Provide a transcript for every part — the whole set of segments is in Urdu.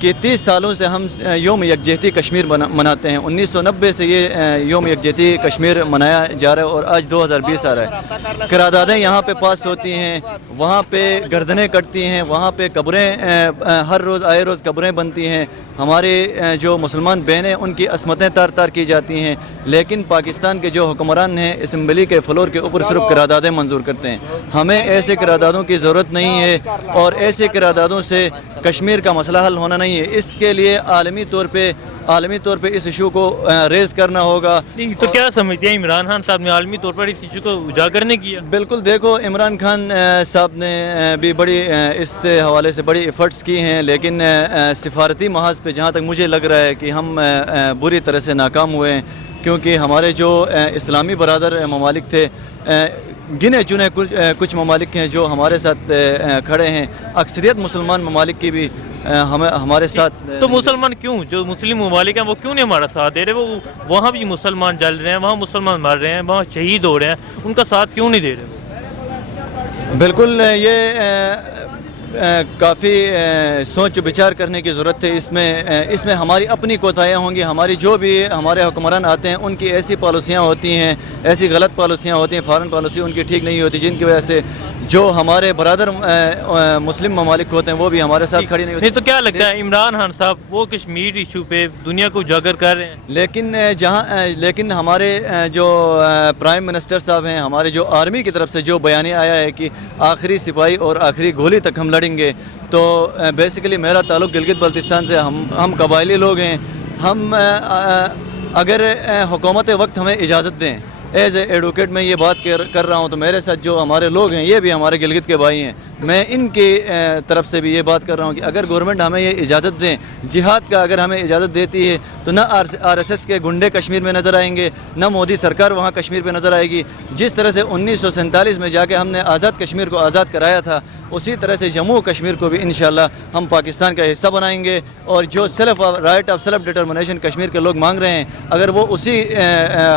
کہ 30 سالوں سے ہم یوم یکجہتی کشمیر مناتے ہیں. 1990 سے یہ یوم یکجہتی کشمیر منایا جا رہا ہے اور آج 2020 آ رہا ہے. قراردادیں یہاں پہ پاس ہوتی ہیں, وہاں پہ گردنیں کٹتی ہیں, وہاں پہ قبریں ہر روز آئے روز قبریں بنتی ہیں. ہمارے جو مسلمان بہنیں ان کی عصمتیں تار تار کی جاتی ہیں, لیکن پاکستان کے جو حکمران ہیں اسمبلی کے فلور کے اوپر صرف قراردادیں منظور کرتے ہیں. ہمیں ایسے قراردادوں کی ضرورت نہیں ہے اور ایسے قراردادوں سے کشمیر کا مسئلہ حل ہونا نہیں ہے. اس کے لیے عالمی طور پہ اس ایشو کو ریز کرنا ہوگا. تو کیا سمجھتے ہیں عمران خان صاحب نے عالمی طور پر اس ایشو کو اجاگر نہیں کیا؟ بالکل, دیکھو عمران خان صاحب نے بھی بڑی اس سے حوالے سے بڑی ایفرٹس کی ہیں, لیکن سفارتی محاذ پہ جہاں تک مجھے لگ رہا ہے کہ ہم بری طرح سے ناکام ہوئے ہیں, کیونکہ ہمارے جو اسلامی برادر ممالک تھے, گنے چنے کچھ ممالک ہیں جو ہمارے ساتھ کھڑے ہیں. اکثریت مسلمان ممالک کی بھی ہمارے ساتھ. تو مسلمان کیوں, جو مسلم ممالک ہیں وہ کیوں نہیں ہمارا ساتھ دے رہے؟ وہ وہاں بھی مسلمان جل رہے ہیں, وہاں مسلمان مر رہے ہیں, وہاں شہید ہو رہے ہیں, ان کا ساتھ کیوں نہیں دے رہے؟ بالکل, یہ کافی سوچ بچار کرنے کی ضرورت ہے. اس میں ہماری اپنی کوتاہیاں ہوں گی. ہماری جو بھی ہمارے حکمران آتے ہیں ان کی ایسی پالیسیاں ہوتی ہیں, ایسی غلط پالیسیاں ہوتی ہیں, فارن پالیسی ان کی ٹھیک نہیں ہوتی, جن کی وجہ سے جو ہمارے برادر مسلم ممالک ہوتے ہیں وہ بھی ہمارے ساتھ کھڑی نہیں ہوتی. تو کیا لگتا ہے عمران خان صاحب وہ کشمیر ایشو پہ دنیا کو اجاگر کر رہے ہیں؟ لیکن ہمارے جو پرائم منسٹر صاحب ہیں, ہمارے جو آرمی کی طرف سے جو بیانیہ آیا ہے کہ آخری سپاہی اور آخری گولی تک ہم لڑیں گے, تو بیسیکلی میرا تعلق گلگت بلتستان سے. ہم قبائلی لوگ ہیں. ہم اگر حکومت وقت ہمیں اجازت دیں, ایز اے ایڈوکیٹ میں یہ بات کر رہا ہوں, تو میرے ساتھ جو ہمارے لوگ ہیں یہ بھی ہمارے گلگت کے بھائی ہیں. میں ان کی طرف سے بھی یہ بات کر رہا ہوں کہ اگر گورنمنٹ ہمیں یہ اجازت دیں, جہاد کا اگر ہمیں اجازت دیتی ہے, تو نہ RSS کے گنڈے کشمیر میں نظر آئیں گے, نہ مودی سرکار وہاں کشمیر پہ نظر آئے گی. جس طرح سے 1947 میں جا کے ہم نے آزاد کشمیر کو آزاد کرایا تھا, اسی طرح سے جموں کشمیر کو بھی انشاءاللہ ہم پاکستان کا حصہ بنائیں گے. اور جو right of self determination Kashmir کے لوگ مانگ رہے ہیں, اگر وہ اسی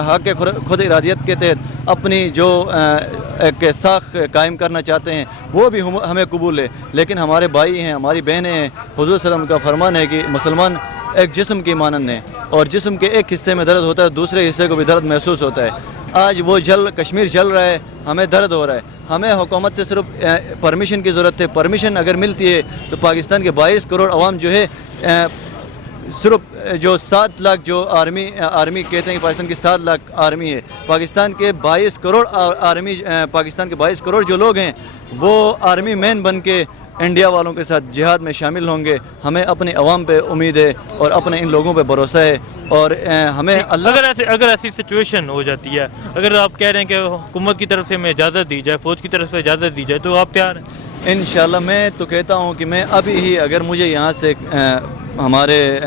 حق خود ارادیت کے تحت اپنی جو ایک ساکھ قائم کرنا چاہتے ہیں, وہ بھی ہمیں قبول ہے. لیکن ہمارے بھائی ہیں, ہماری بہنیں ہیں. حضور صلی اللہ علیہ وسلم کا فرمان ہے کہ مسلمان ایک جسم کی مانند ہیں, اور جسم کے ایک حصے میں درد ہوتا ہے, دوسرے حصے کو بھی درد محسوس ہوتا ہے. آج وہ کشمیر جل رہا ہے, ہمیں درد ہو رہا ہے. ہمیں حکومت سے صرف پرمیشن کی ضرورت ہے. پرمیشن اگر ملتی ہے تو پاکستان کے 22 کروڑ عوام جو ہے, صرف جو 7 لاکھ جو آرمی کہتے ہیں کہ پاکستان کی 7 لاکھ آرمی ہے, پاکستان کے 22 کروڑ پاکستان کے 22 کروڑ جو لوگ ہیں وہ آرمی مین بن کے انڈیا والوں کے ساتھ جہاد میں شامل ہوں گے. ہمیں اپنی عوام پہ امید ہے اور اپنے ان لوگوں پہ بھروسہ ہے, اور ہمیں اگر ایسی سچویشن ہو جاتی ہے, اگر آپ کہہ رہے ہیں کہ حکومت کی طرف سے ہمیں اجازت دی جائے, فوج کی طرف سے اجازت دی جائے, تو آپ تیار ہیں؟ انشاءاللہ. میں تو کہتا ہوں کہ میں ابھی ہی اگر مجھے یہاں سے ہمارے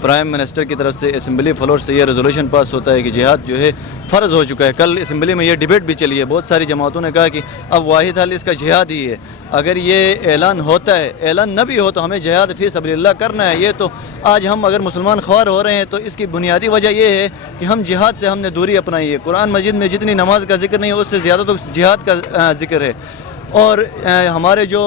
پرائم منسٹر کی طرف سے اسمبلی فلور سے یہ ریزولوشن پاس ہوتا ہے کہ جہاد جو ہے فرض ہو چکا ہے. کل اسمبلی میں یہ ڈیبیٹ بھی چلی ہے, بہت ساری جماعتوں نے کہا کہ اب واحد حل اس کا جہاد ہی ہے. اگر یہ اعلان ہوتا ہے, اعلان نہ بھی ہو تو ہمیں جہاد فی سبیل اللہ کرنا ہے. یہ تو آج ہم اگر مسلمان خوار ہو رہے ہیں تو اس کی بنیادی وجہ یہ ہے کہ ہم جہاد سے ہم نے دوری اپنائی ہے. قرآن مجید میں جتنی نماز کا ذکر نہیں ہے, اس سے زیادہ تو جہاد کا ذکر ہے. اور ہمارے جو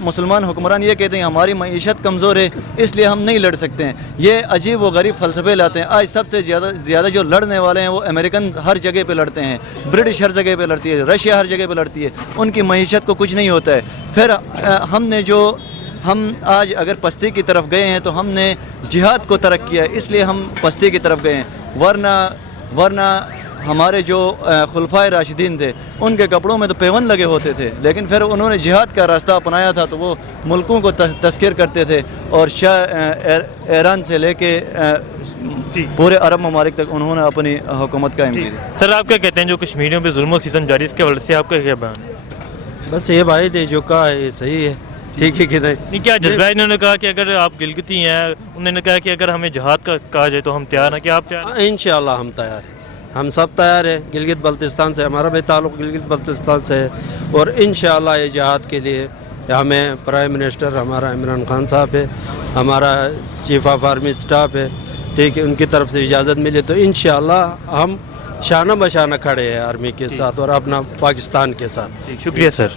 مسلمان حکمران یہ کہتے ہیں ہماری معیشت کمزور ہے اس لیے ہم نہیں لڑ سکتے ہیں. یہ عجیب و غریب فلسفے لاتے ہیں. آج سب سے زیادہ جو لڑنے والے ہیں وہ امریکن ہر جگہ پہ لڑتے ہیں, برٹش ہر جگہ پہ لڑتی ہے, رشیا ہر جگہ پہ لڑتی ہے. ان کی معیشت کو کچھ نہیں ہوتا ہے. پھر ہم آج اگر پستی کی طرف گئے ہیں تو ہم نے جہاد کو ترک کیا, اس لیے ہم پستی کی طرف گئے ہیں. ورنہ ہمارے جو خلفائے راشدین تھے ان کے کپڑوں میں تو پیون لگے ہوتے تھے, لیکن پھر انہوں نے جہاد کا راستہ اپنایا تھا تو وہ ملکوں کو تذکیر کرتے تھے, اور ایران سے لے کے پورے عرب ممالک تک انہوں نے اپنی حکومت قائم کی. سر آپ کیا کہتے ہیں جو کشمیریوں پہ ظلم و ستم جاری, اس کے حوالے سے آپ کا کیا بیان ہے؟ بس یہ بھائی نے جو کہا ہے یہ صحیح ہے, ٹھیک ہے کہ نہیں؟ کیا جذبہ انہوں نے کہا کہ اگر آپ گلگتی ہیں, انہوں نے کہا کہ اگر ہمیں جہاد کا کہا جائے تو ہم تیار ہیں, کہ آپ تیار ہیں؟ انشاءاللہ ہم تیار ہیں, ہم سب تیار ہیں. گلگت بلتستان سے ہمارا بھی تعلق گلگت بلتستان سے ہے, اور انشاءاللہ یہ جہاد کے لیے ہمیں پرائم منسٹر ہمارا عمران خان صاحب ہے, ہمارا چیف آف آرمی اسٹاف ہے, ٹھیک ہے, ان کی طرف سے اجازت ملے تو انشاءاللہ ہم شانہ بشانہ کھڑے ہیں آرمی کے ساتھ اور اپنا پاکستان کے ساتھ. شکریہ سر.